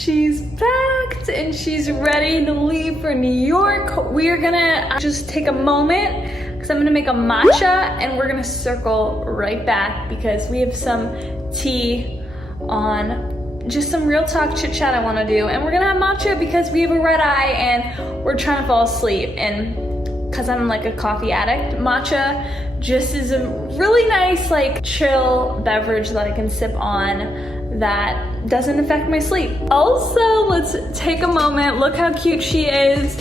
She's packed and she's ready to leave for New York. We are gonna just take a moment because I'm gonna make a matcha and we're gonna circle right back because we have some tea on, just some real talk chit chat I wanna do. And we're gonna have matcha because we have a red eye and we're trying to fall asleep. And because I'm like a coffee addict, matcha just is a really nice like chill beverage that I can sip on that doesn't affect my sleep. Also, let's take a moment. Look how cute she is.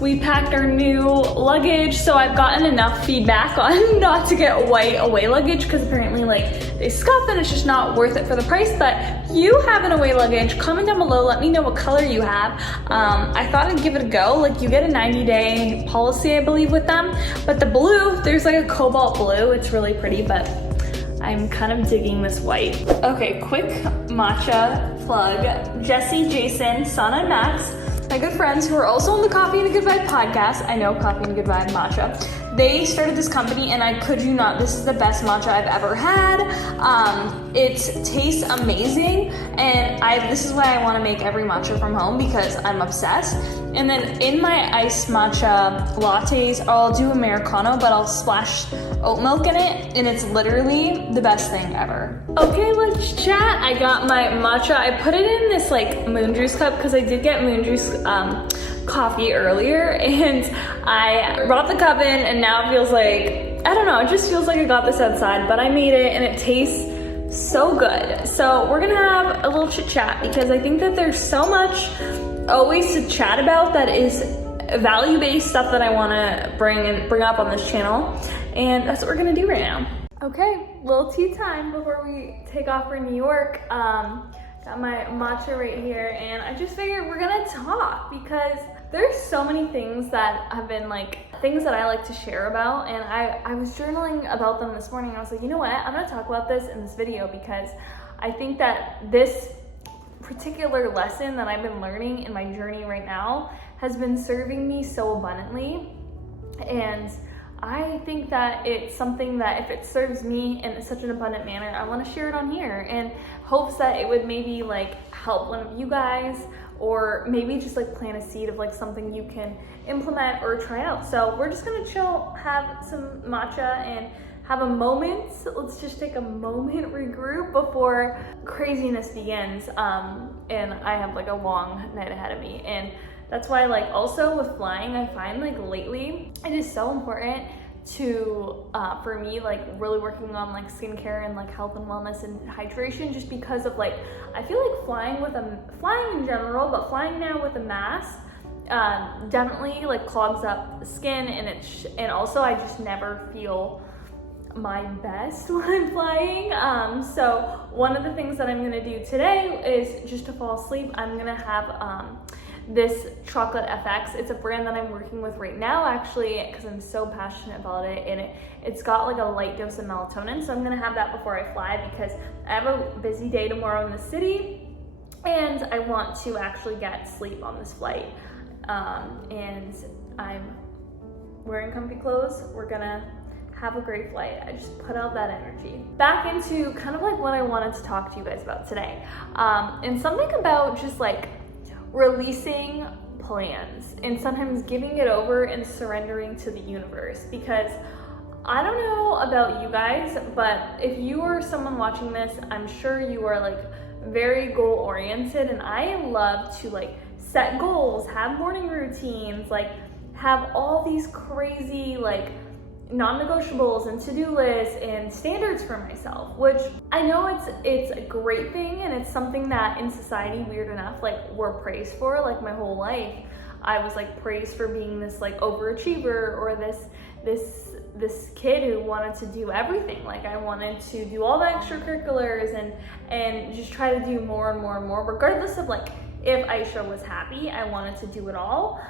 We packed our new luggage, so I've gotten enough feedback on not to get white away luggage because apparently like they scuff and it's just not worth it for the price. But you have an away luggage, comment down below, let me know what color you have. I thought I'd give it a go. Like you get a 90-day policy, I believe, with them. But the blue, there's like a cobalt blue. It's really pretty, but I'm kind of digging this white. Okay, quick matcha plug. Jesse, Jason, Sana, and Max, my good friends who are also on the Coffee and a Good Vibe podcast. I know Coffee and a Good Vibe matcha. They started this company and I kid you not, this is the best matcha I've ever had. It tastes amazing and this is why I want to make every matcha from home because I'm obsessed. And then in my iced matcha lattes, I'll do Americano, but I'll splash oat milk in it and it's literally the best thing ever. Okay, let's chat. I got my matcha. I put it in this like moon juice cup because I did get moon juice coffee earlier and I brought the cup in and now it feels like, I don't know, it just feels like I got this outside, but I made it and it tastes so good. So we're gonna have a little chit chat because I think that there's so much always to chat about that is value-based stuff that I wanna bring up on this channel, and that's what we're gonna do right now. Okay, little tea time before we take off for New York. Got my matcha right here and I just figured we're gonna talk because there's so many things that have been like things that I like to share about, and I was journaling about them this morning. I was like, you know what, I'm gonna talk about this in this video because I think that this particular lesson that I've been learning in my journey right now has been serving me so abundantly, and I think that it's something that if it serves me in such an abundant manner, I want to share it on here in hopes that it would maybe like help one of you guys, or maybe just like plant a seed of like something you can implement or try out. So we're just gonna chill, have some matcha and have a moment. Let's just take a moment, regroup before craziness begins. And I have like a long night ahead of me. And that's why like also with flying, I find like lately it is so important to for me like really working on like skincare and like health and wellness and hydration, just because of like I feel like flying in general, but flying now with a mask definitely like clogs up the skin, and also I just never feel my best when I'm flying. So one of the things that I'm gonna do today is just to fall asleep. I'm gonna have this Chocolate FX. It's a brand that I'm working with right now actually because I'm so passionate about it, and it's got like a light dose of melatonin. So I'm gonna have that before I fly because I have a busy day tomorrow in the city and I want to actually get sleep on this flight. And I'm wearing comfy clothes. We're gonna have a great flight. I just put out that energy. Back into kind of like what I wanted to talk to you guys about today. And something about just like releasing plans and sometimes giving it over and surrendering to the universe, because I don't know about you guys, but if you are someone watching this, I'm sure you are like very goal oriented, and I love to like set goals, have morning routines, like have all these crazy like non-negotiables and to-do lists and standards for myself, which I know it's a great thing, and it's something that in society, weird enough, like we're praised for. Like my whole life I was like praised for being this like overachiever, or this kid who wanted to do everything. Like I wanted to do all the extracurriculars and just try to do more and more and more, regardless of like if Ayesha was happy. I wanted to do it all,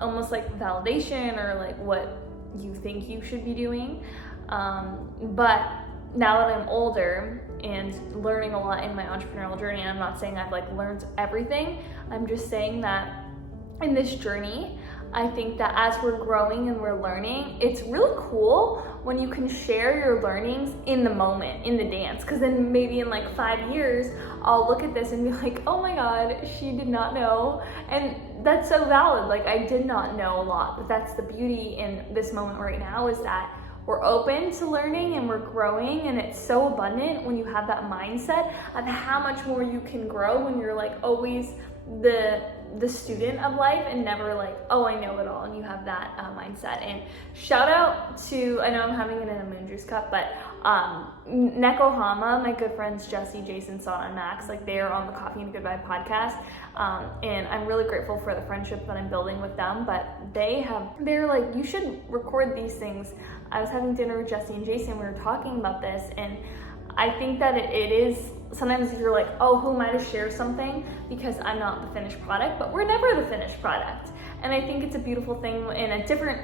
almost like validation or like what you think you should be doing. But now that I'm older and learning a lot in my entrepreneurial journey, and I'm not saying I've like learned everything, I'm just saying that in this journey, I think that as we're growing and we're learning, it's really cool when you can share your learnings in the moment, in the dance, because then maybe in like 5 years, I'll look at this and be like, oh my God, she did not know. And that's so valid. Like, I did not know a lot, but that's the beauty in this moment right now, is that we're open to learning and we're growing, and it's so abundant when you have that mindset of how much more you can grow when you're like always the student of life and never like, oh, I know it all, and you have that mindset. And shout out to, I know I'm having it in a moon juice cup, but Nekohama, my good friends Jesse, Jason, Sana, and Max, like they are on the Coffee and Goodbye podcast, and I'm really grateful for the friendship that I'm building with them. But they're like, you should record these things. I was having dinner with Jesse and Jason, we were talking about this, and I think that it is, sometimes you're like, oh, who am I to share something because I'm not the finished product, but we're never the finished product. And I think it's a beautiful thing in a different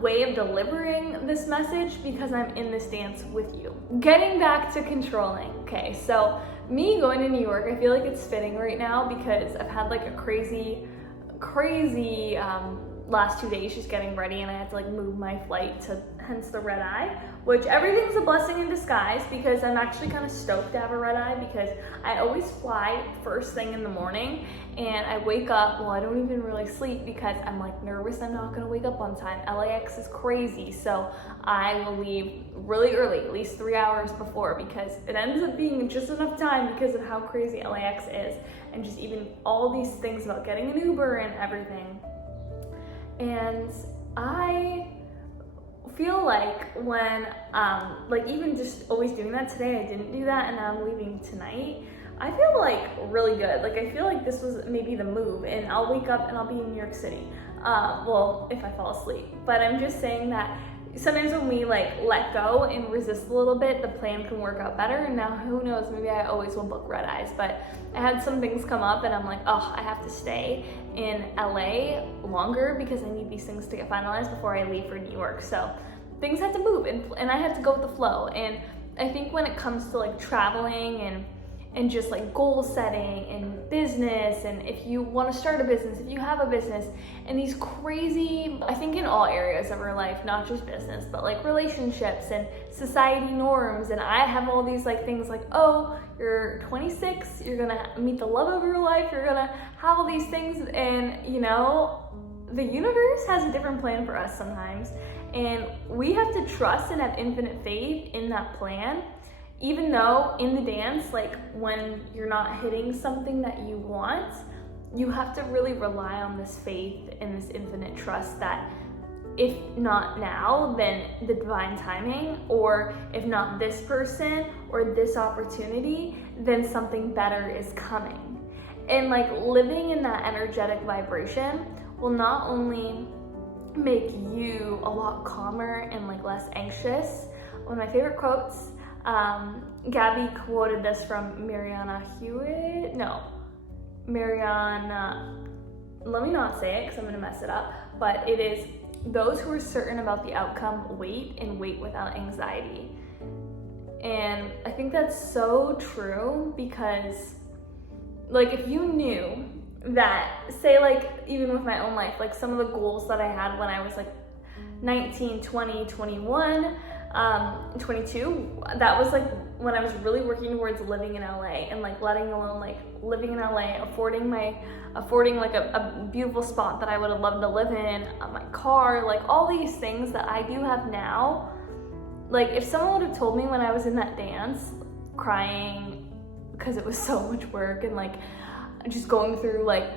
way of delivering this message because I'm in this dance with you. Getting back to controlling. Okay, so me going to New York, I feel like it's fitting right now because I've had like a crazy last 2 days just getting ready, and I had to like move my flight to, hence the red eye, which everything's a blessing in disguise because I'm actually kind of stoked to have a red eye because I always fly first thing in the morning and I wake up, well, I don't even really sleep because I'm like nervous I'm not gonna wake up on time. LAX is crazy, so I will leave really early, at least 3 hours before, because it ends up being just enough time because of how crazy LAX is, and just even all these things about getting an Uber and everything. And I feel like when, like even just always doing that, today I didn't do that and now I'm leaving tonight, I feel like really good. Like I feel like this was maybe the move, and I'll wake up and I'll be in New York City. Well, if I fall asleep. But I'm just saying that sometimes when we like let go and resist a little bit, the plan can work out better. And now who knows, maybe I always will book red eyes, but I had some things come up and I'm like, oh, I have to stay in LA longer because I need these things to get finalized before I leave for New York. So things had to move, and I had to go with the flow. And I think when it comes to like traveling and just like goal setting and business, and if you want to start a business, if you have a business, and these crazy, I think in all areas of our life, not just business, but like relationships and society norms, and I have all these like things like, oh, you're 26, you're gonna meet the love of your life, you're gonna have all these things, and you know, the universe has a different plan for us sometimes, and we have to trust and have infinite faith in that plan. Even though in the dance, like when you're not hitting something that you want, you have to really rely on this faith and this infinite trust that if not now, then the divine timing, or if not this person or this opportunity, then something better is coming. And like living in that energetic vibration will not only make you a lot calmer and like less anxious. One of my favorite quotes, Gabby quoted this from Mariana Hewitt. Let me not say it because I'm gonna mess it up, but it is, those who are certain about the outcome wait, and wait without anxiety. And I think that's so true because like if you knew that, say like even with my own life, like some of the goals that I had when I was like 19, 20, 21, 22, that was like when I was really working towards living in LA and like letting alone like living in LA, affording like a beautiful spot that I would have loved to live in, my car, like all these things that I do have now. Like if someone would have told me when I was in that dance crying because it was so much work and like just going through like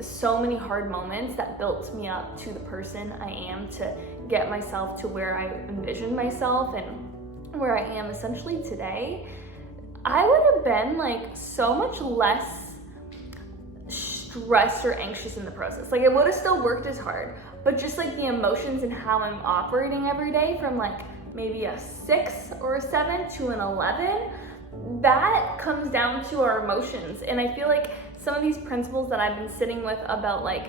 so many hard moments that built me up to the person I am, to get myself to where I envisioned myself and where I am essentially today, I would have been like so much less stressed or anxious in the process. Like it would have still worked as hard, but just like the emotions and how I'm operating every day from like maybe a 6 or a 7 to an 11, that comes down to our emotions. And I feel like some of these principles that I've been sitting with about like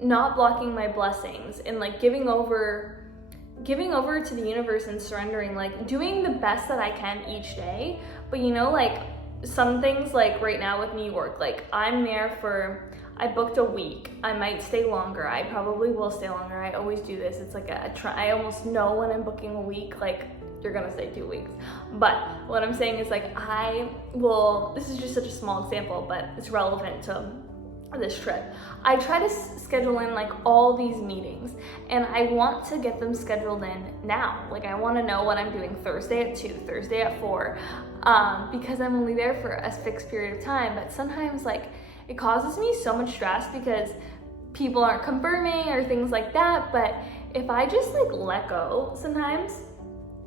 not blocking my blessings and like giving over to the universe and surrendering, like doing the best that I can each day. But you know, like some things, like right now with New York, like I'm there for, I booked a week. I might stay longer. I probably will stay longer. I always do this. It's like I almost know when I'm booking a week, like you're gonna stay 2 weeks. But what I'm saying is like this is just such a small example, but it's relevant to this trip. I try to schedule in like all these meetings, and I want to get them scheduled in now. Like I want to know what I'm doing Thursday at 2, Thursday at 4, because I'm only there for a fixed period of time. But sometimes like it causes me so much stress because people aren't confirming or things like that. But if I just like let go, sometimes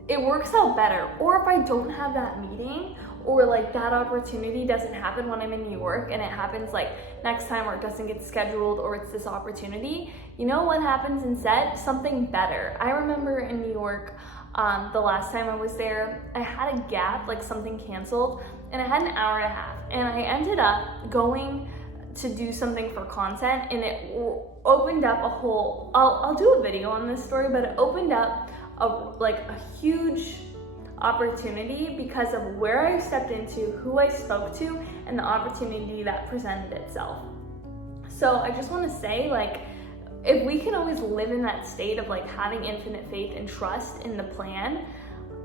it works out better. Or if I don't have that meeting, or like that opportunity doesn't happen when I'm in New York, and it happens like next time, or it doesn't get scheduled, or it's this opportunity, you know what happens instead? Something better. I remember in New York, the last time I was there, I had a gap, like something canceled, and I had an hour and a half, and I ended up going to do something for content, and it opened up a whole, I'll do a video on this story, but it opened up a huge opportunity because of where I stepped into, who I spoke to, and the opportunity that presented itself. So I just want to say, like, if we can always live in that state of like having infinite faith and trust in the plan,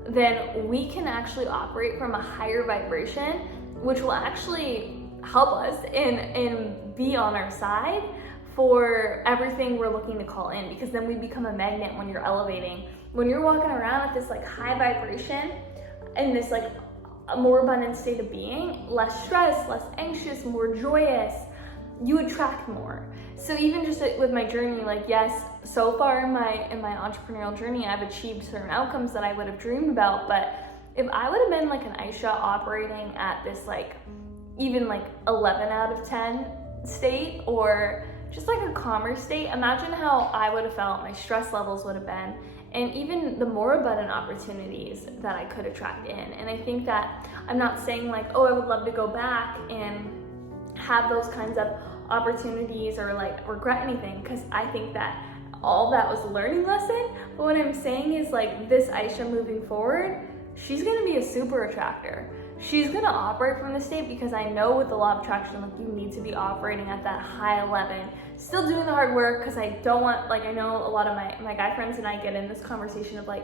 then we can actually operate from a higher vibration, which will actually help us and be on our side for everything we're looking to call in, because then we become a magnet when you're elevating. When you're walking around at this like high vibration and this like a more abundant state of being, less stress, less anxious, more joyous, you attract more. So even just with my journey, like yes, so far in my entrepreneurial journey, I've achieved certain outcomes that I would have dreamed about. But if I would have been like an Ayesha operating at this like even like 11 out of 10 state, or just like a calmer state, imagine how I would have felt, my stress levels would have been, and even the more abundant opportunities that I could attract in. And I think that I'm not saying like, oh, I would love to go back and have those kinds of opportunities or like regret anything, because I think that all that was a learning lesson. But what I'm saying is like this Ayesha moving forward, she's gonna be a super attractor. She's gonna operate from the state, because I know with the law of attraction, like you need to be operating at that high 11, still doing the hard work, because I don't want, like I know a lot of my guy friends and I get in this conversation of like,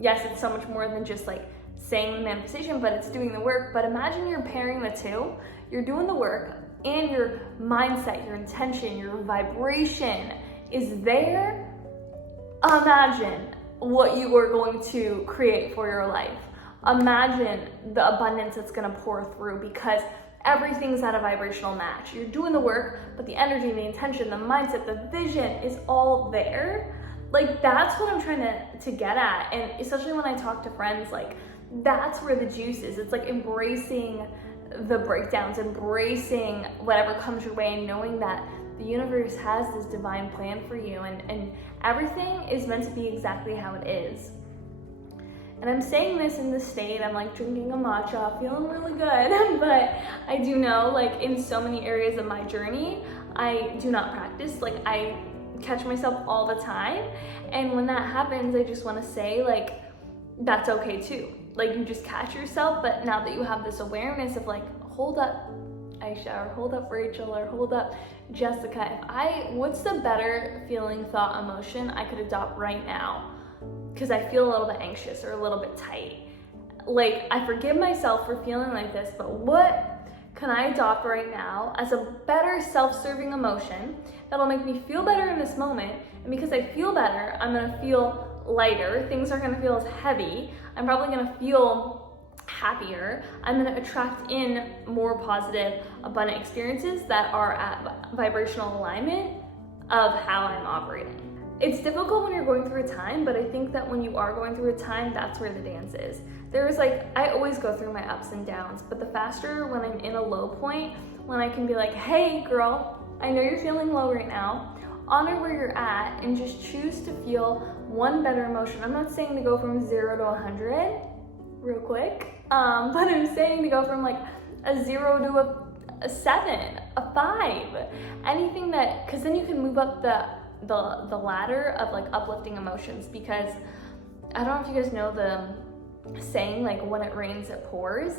yes, it's so much more than just like saying the manifestation, but it's doing the work. But imagine you're pairing the two. You're doing the work, and your mindset, your intention, your vibration is there. Imagine what you are going to create for your life. Imagine the abundance that's gonna pour through, because everything's at a vibrational match. You're doing the work, but the energy, the intention, the mindset, the vision is all there. Like that's what I'm trying to get at. And especially when I talk to friends, like that's where the juice is. It's like embracing the breakdowns, embracing whatever comes your way, and knowing that the universe has this divine plan for you, and everything is meant to be exactly how it is. And I'm saying this in this state, I'm like drinking a matcha, feeling really good, but I do know like in so many areas of my journey, I do not practice. Like I catch myself all the time. And when that happens, I just want to say like, that's okay too. Like you just catch yourself, but now that you have this awareness of like, hold up Ayesha, or hold up Rachel, or hold up Jessica, what's the better feeling, thought, emotion I could adopt right now? Because I feel a little bit anxious or a little bit tight. Like I forgive myself for feeling like this, but what can I adopt right now as a better self-serving emotion that'll make me feel better in this moment? And because I feel better, I'm gonna feel lighter, things aren't gonna feel as heavy, I'm probably gonna feel happier, I'm gonna attract in more positive, abundant experiences that are at vibrational alignment of how I'm operating. It's difficult when you're going through a time, but I think that when you are going through a time, that's where the dance is. There's like, I always go through my ups and downs, but the faster when I'm in a low point, when I can be like, hey girl, I know you're feeling low right now, honor where you're at and just choose to feel one better emotion. I'm not saying to go from 0 to 100 real quick, but I'm saying to go from like a 0 to a 7, a 5, anything that, because then you can move up the ladder of like uplifting emotions. Because I don't know if you guys know the saying like when it rains it pours.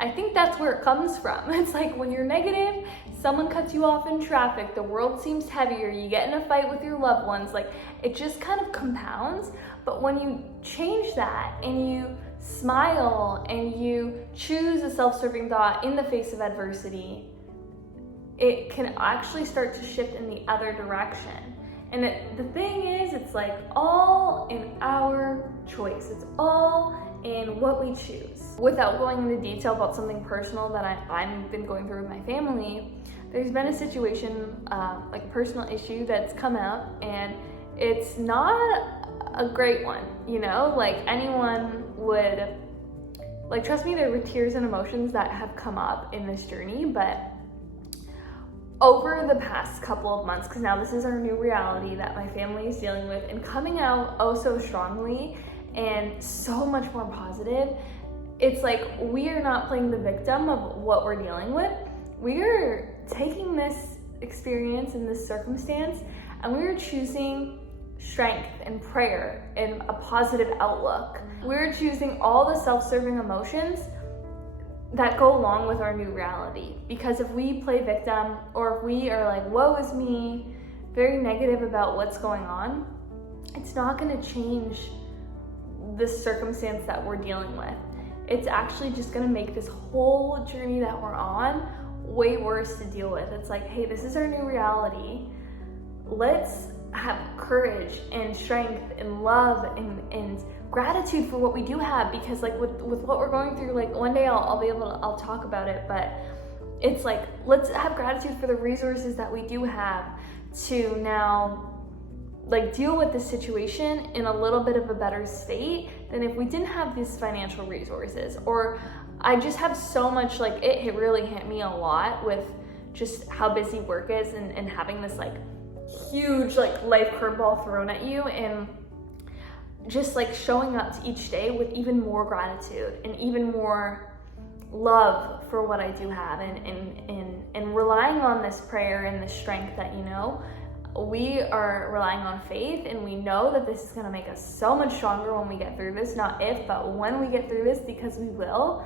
I think that's where it comes from. It's like when you're negative, someone cuts you off in traffic, the world seems heavier, you get in a fight with your loved ones, like it just kind of compounds. But when you change that and you smile and you choose a self-serving thought in the face of adversity, it can actually start to shift in the other direction. And the thing is, it's like all in our choice. It's all in what we choose. Without going into detail about something personal that I've been going through with my family, there's been a situation, like a personal issue that's come out, and it's not a great one, you know? Like anyone would, like, trust me, there were tears and emotions that have come up in this journey, but over the past couple of months, because now this is our new reality that my family is dealing with, and coming out oh so strongly and so much more positive, it's like we are not playing the victim of what we're dealing with. We are taking this experience and this circumstance, and we are choosing strength and prayer and a positive outlook. We're choosing all the self-serving emotions that go along with our new reality. Because if we play victim, or if we are like, woe is me, very negative about what's going on, it's not gonna change the circumstance that we're dealing with. It's actually just gonna make this whole journey that we're on way worse to deal with. It's like, hey, this is our new reality. Let's have courage and strength and love and gratitude for what we do have, because like with what we're going through, like one day I'll talk about it, but it's like, let's have gratitude for the resources that we do have to now like deal with the situation in a little bit of a better state than if we didn't have these financial resources. Or I just have so much, like it really hit me a lot with just how busy work is, and having this like huge like life curveball thrown at you, and just like showing up to each day with even more gratitude and even more love for what I do have, and relying on this prayer and this strength that, you know, we are relying on faith, and we know that this is going to make us so much stronger when we get through this. Not if, but when we get through this, because we will.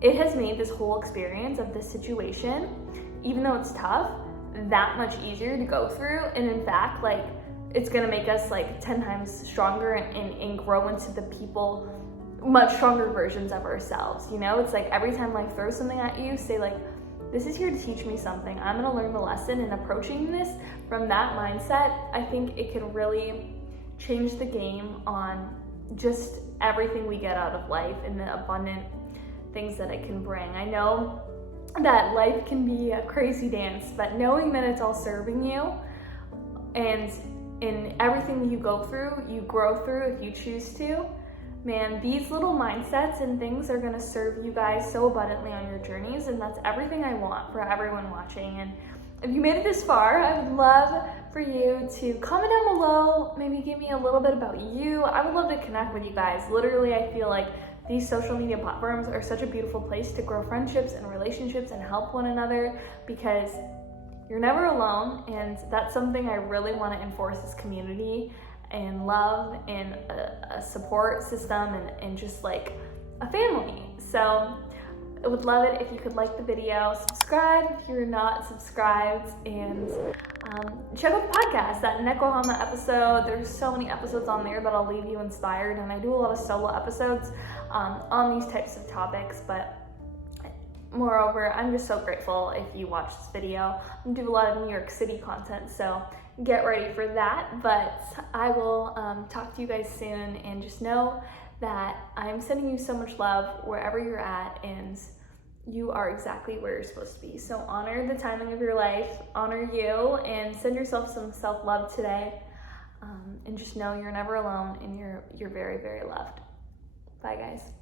It has made this whole experience of this situation, even though it's tough, that much easier to go through. And in fact, like, it's gonna make us like 10 times stronger and grow into the people, much stronger versions of ourselves. You know, it's like every time life throws something at you, say like, this is here to teach me something. I'm gonna learn the lesson, and approaching this from that mindset, I think it can really change the game on just everything we get out of life and the abundant things that it can bring. I know that life can be a crazy dance, but knowing that it's all serving you, and in everything that you go through, you grow through if you choose to, man, these little mindsets and things are gonna serve you guys so abundantly on your journeys, and that's everything I want for everyone watching. And if you made it this far, I would love for you to comment down below, maybe give me a little bit about you. I would love to connect with you guys. Literally, I feel like these social media platforms are such a beautiful place to grow friendships and relationships and help one another, because you're never alone, and that's something I really want to enforce, this community and love and a support system and just like a family. So I would love it if you could like the video, subscribe if you're not subscribed, and check out the podcast, that Nekohama episode. There's so many episodes on there that'll leave you inspired, and I do a lot of solo episodes on these types of topics, but moreover, I'm just so grateful if you watch this video. I do a lot of New York City content, so get ready for that. But I will talk to you guys soon, and just know that I'm sending you so much love wherever you're at, and you are exactly where you're supposed to be. So honor the timing of your life, honor you, and send yourself some self-love today. And just know you're never alone, and you're very, very loved. Bye, guys.